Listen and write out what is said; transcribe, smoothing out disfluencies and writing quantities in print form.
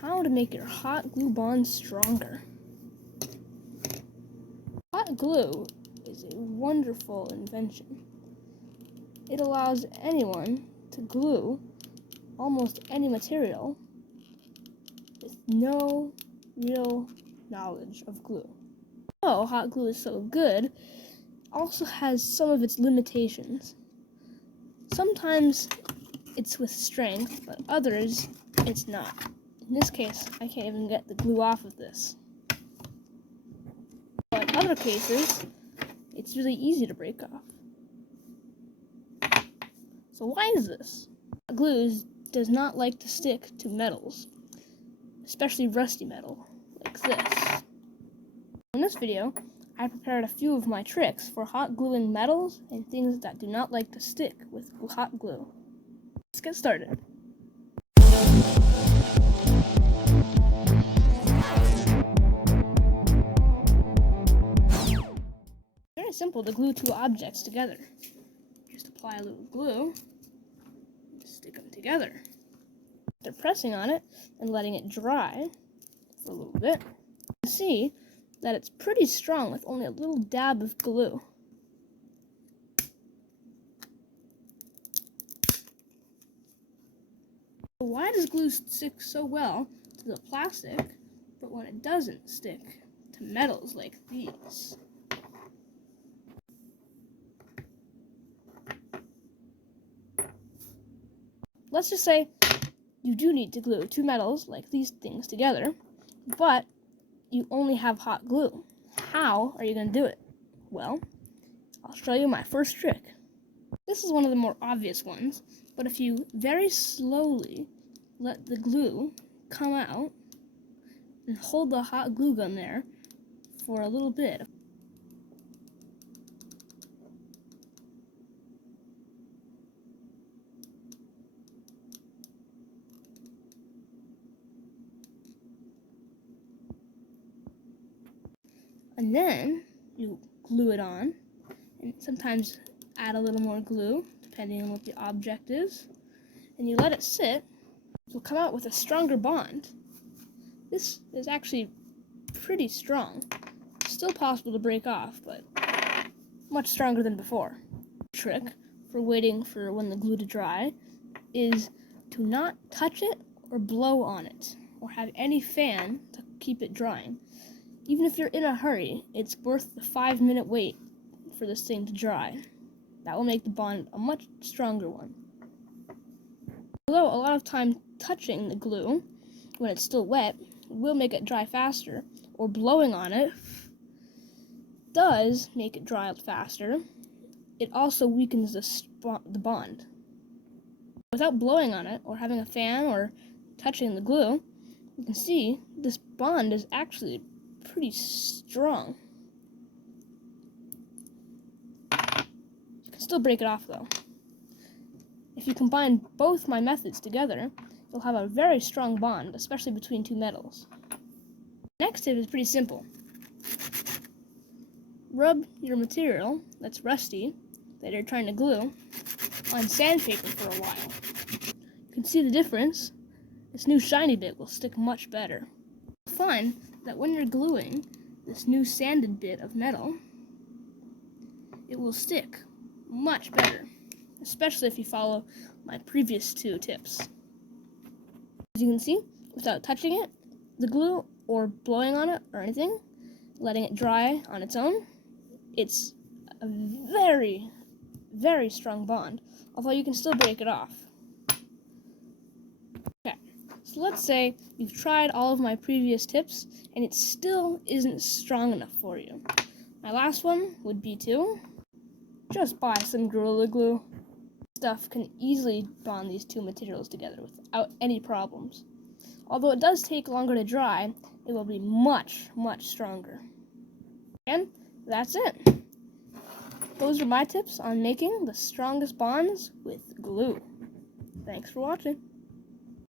How to make your hot glue bond stronger. Hot glue is a wonderful invention. It allows anyone to glue almost any material with no real knowledge of glue. Although hot glue is so good, it also has some of its limitations. Sometimes it's with strength, but others it's not. In this case, I can't even get the glue off of this. But in other cases, it's really easy to break off. So why is this? Glue does not like to stick to metals, especially rusty metal, like this. In this video, I prepared a few of my tricks for hot gluing metals and things that do not like to stick with hot glue. Let's get started. Very simple to glue two objects together. Just apply a little glue, and stick them together. After pressing on it and letting it dry for a little bit, you can see that it's pretty strong with only a little dab of glue. Why does glue stick so well to the plastic, but when it doesn't stick to metals like these? Let's just say you do need to glue two metals like these things together, but you only have hot glue. How are you going to do it? Well, I'll show you my first trick. This is one of the more obvious ones, but if you very slowly let the glue come out and hold the hot glue gun there for a little bit, and then you glue it on, and sometimes add a little more glue, depending on what the object is, and you let it sit, you'll come out with a stronger bond. This is actually pretty strong. Still possible to break off, but much stronger than before. The trick for waiting for when the glue to dry is to not touch it or blow on it, or have any fan to keep it drying. Even if you're in a hurry, it's worth the 5-minute wait for this thing to dry. That will make the bond a much stronger one. Although a lot of time touching the glue when it's still wet will make it dry faster, or blowing on it does make it dry faster, it also weakens the bond. Without blowing on it, or having a fan, or touching the glue, you can see this bond is actually pretty strong. You can still break it off though. If you combine both my methods together, you'll have a very strong bond, especially between two metals. Next tip is pretty simple. Rub your material that's rusty, that you're trying to glue, on sandpaper for a while. You can see the difference. This new shiny bit will stick much better. You'll find that when you're gluing this new sanded bit of metal, it will stick much better, especially if you follow my previous two tips. As you can see, without touching it, the glue, or blowing on it or anything, letting it dry on its own, it's a very, very strong bond, although you can still break it off. Okay, so let's say you've tried all of my previous tips and it still isn't strong enough for you. My last one would be to just buy some Gorilla Glue. Stuff can easily bond these two materials together without any problems. Although it does take longer to dry, it will be much, much stronger. And that's it. Those are my tips on making the strongest bonds with glue. Thanks for watching.